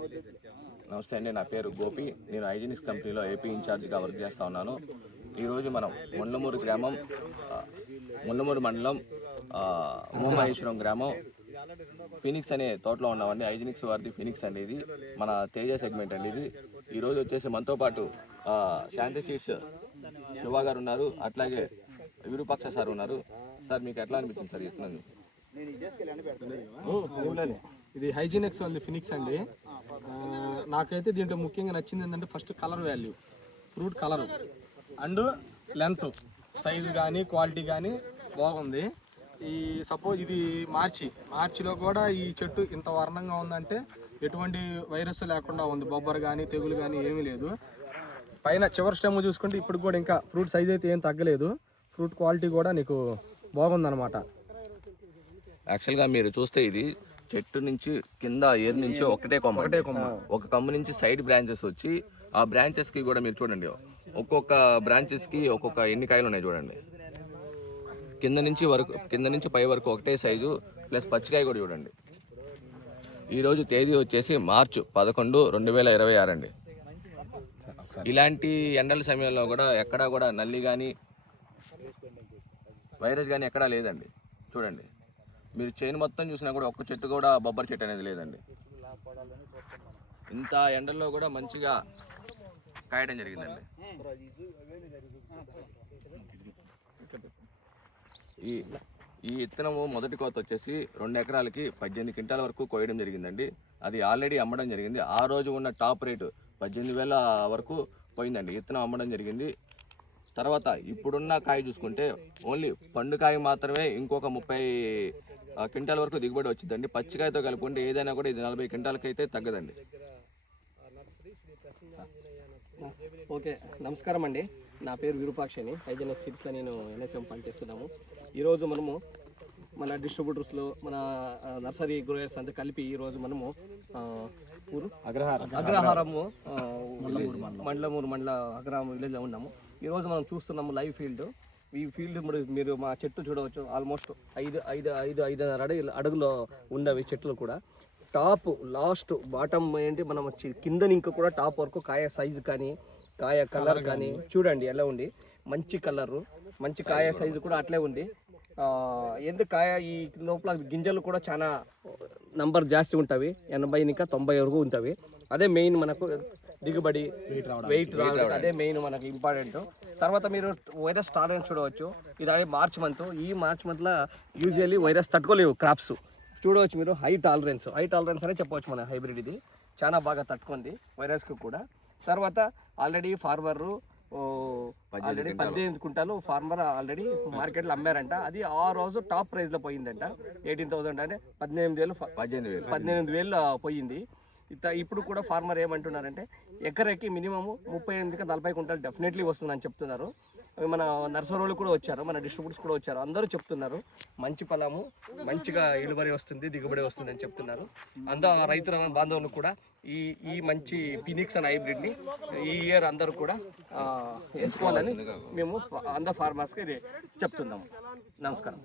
నమస్తే అండి, నా పేరు గోపి. నేను హైజీనిక్స్ కంపెనీలో ఏపీ ఇన్ఛార్జిగా వర్క్ చేస్తూ ఉన్నాను. ఈరోజు మనం ముళ్ళమూరు మండలం ఉమామహేశ్వరం గ్రామం ఫినిక్స్ అనే తోటలో ఉన్నామండి. హైజీనిక్స్ వారిది ఫినిక్స్ అండి. ఇది మన తేజ సెగ్మెంట్ అండి. ఇది ఈరోజు వచ్చేసి మనతో పాటు శాంతి సీడ్స్ శివ గారు ఉన్నారు, అట్లాగే విరూపాక్ష సార్ ఉన్నారు. సార్ మీకు ఎట్లా అనిపించింది సార్ చెప్తున్నాను? ఇది హైజీనిక్స్ వాళ్ళది ఫినిక్స్ అండి. నాకైతే దీంట్లో ముఖ్యంగా నచ్చింది ఏంటంటే first colour value, fruit colour and length, size కానీ క్వాలిటీ కానీ బాగుంది. ఈ సపోజ్ ఇది మార్చిలో కూడా ఈ చెట్టు ఇంత వర్ణంగా ఉందంటే ఎటువంటి వైరస్ లేకుండా ఉంది. బొబ్బరు కానీ తెగులు కానీ ఏమీ లేదు. పైన చివరి స్టెమ్ చూసుకుంటే ఇప్పుడు కూడా ఇంకా ఫ్రూట్ సైజ్ అయితే ఏం తగ్గలేదు. ఫ్రూట్ క్వాలిటీ కూడా నీకు బాగుందన్నమాట. యాక్చువల్గా మీరు చూస్తే ఇది చెట్టు నుంచి కింద ఏరు నుంచి ఒకటే కొమ్మ, ఒక కొమ్మ నుంచి సైడ్ బ్రాంచెస్ వచ్చి ఆ బ్రాంచెస్కి కూడా మీరు చూడండి, ఒక్కొక్క బ్రాంచెస్కి ఒక్కొక్క ఎన్ని కాయలు ఉన్నాయి చూడండి. కింద నుంచి పై వరకు ఒకటే సైజు ప్లస్ పచ్చికాయ కూడా చూడండి. ఈరోజు తేదీ వచ్చేసి మార్చి 11, 2026 అండి. ఇలాంటి ఎండల సమయంలో కూడా ఎక్కడా కూడా నల్లి కానీ వైరస్ కానీ ఎక్కడా లేదండి. చూడండి, మీరు చైన్ మొత్తం చూసినా కూడా ఒక్క చెట్టు కూడా బొబ్బరి చెట్టు అనేది లేదండి. ఇంత ఎండల్లో కూడా మంచిగా కాయడం జరిగిందండి. ఈ విత్తనము మొదటి కోత వచ్చేసి 2 ఎకరాలకి 18 క్వింటాల వరకు కోయడం జరిగిందండి. అది ఆల్రెడీ అమ్మడం జరిగింది. ఆ రోజు ఉన్న టాప్ రేటు 18,000 వరకు పోయిందండి. విత్తనం అమ్మడం జరిగింది. తర్వాత ఇప్పుడున్న కాయ చూసుకుంటే ఓన్లీ పండుకాయ మాత్రమే ఇంకొక 30 క్వింటాల వరకు దిగుబడి వచ్చిందండి. పచ్చికాయతో కలుపుకుంటే ఏదైనా కూడా ఇది 40 క్వింటాలకి అయితే తగ్గదండి. ఓకే, నమస్కారం అండి. నా పేరు విరూపాక్షని. హైజీనిక్స్ సీడ్స్లో నేను ఎన్ఎస్ఎం పనిచేస్తున్నాము. ఈరోజు మనము మన డిస్ట్రిబ్యూటర్స్లో మన నర్సరీ గ్రోయర్స్ అంతా కలిపి ఈరోజు మనము అగ్రహారము మండలమూరు అగ్రహారం విలేజ్లో ఉన్నాము. ఈరోజు మనం చూస్తున్నాము లైవ్ ఫీల్డ్. ఈ ఫీల్డ్ మీరు మా చెట్టు చూడవచ్చు. ఆల్మోస్ట్ 5.5 అడుగులో ఉన్నవి చెట్లు కూడా. టాప్ లాస్ట్ బాటమ్ ఏంటి మనం కింద ఇంకా కూడా టాప్ వరకు కాయ సైజు కానీ కాయ కలర్ కానీ చూడండి ఎలా ఉంది. మంచి కలరు, మంచి కాయ సైజు కూడా అట్లే ఉంది. ఎందుకు కాయ ఈ లోపల గింజలు కూడా చాలా నంబర్ జాస్తి ఉంటుంది, 80 ఇంకా 90 వరకు ఉంటుంది. అదే మెయిన్ మనకు దిగుబడి, వెయిట్ రావడం అదే మెయిన్ మనకు ఇంపార్టెంట్. తర్వాత మీరు వైరస్ టాలరెన్స్ చూడవచ్చు. ఇది అదే మార్చ్ మంత్. ఈ మార్చ్ మంత్లో యూజువల్లీ వైరస్ తట్టుకోలేవు క్రాప్స్. చూడవచ్చు మీరు, హై టాలరెన్స్ అనే చెప్పవచ్చు. మన హైబ్రిడ్ ఇది చాలా బాగా తట్టుకుంది వైరస్కి కూడా. తర్వాత ఆల్రెడీ ఫార్మరు 18 క్వింటాలు ఫార్మర్ ఆల్రెడీ మార్కెట్లో అమ్మారంట. అది ఆ రోజు టాప్ ప్రైస్లో పోయిందంట. 18,000 అంటే 18,000 పోయింది. ఇప్పుడు కూడా ఫార్మర్ ఏమంటున్నారంటే ఎకరకి మినిమము 38-40 క్వింటాలు డెఫినెట్లీ వస్తుందని చెప్తున్నారు. మన నర్సరీలు కూడా వచ్చారు, మన డిస్ట్రిబ్యూటర్స్ కూడా వచ్చారు. అందరూ చెప్తున్నారు మంచి పొలము, మంచిగా ఇలుబడి వస్తుంది, దిగుబడి వస్తుంది అని చెప్తున్నారు. రైతు బాంధవులు కూడా ఈ మంచి ఫినిక్స్ అనే హైబ్రిడ్ని ఈ ఇయర్ అందరూ కూడా వేసుకోవాలని మేము అందరు ఫార్మర్స్కి చెప్తున్నాము. నమస్కారం.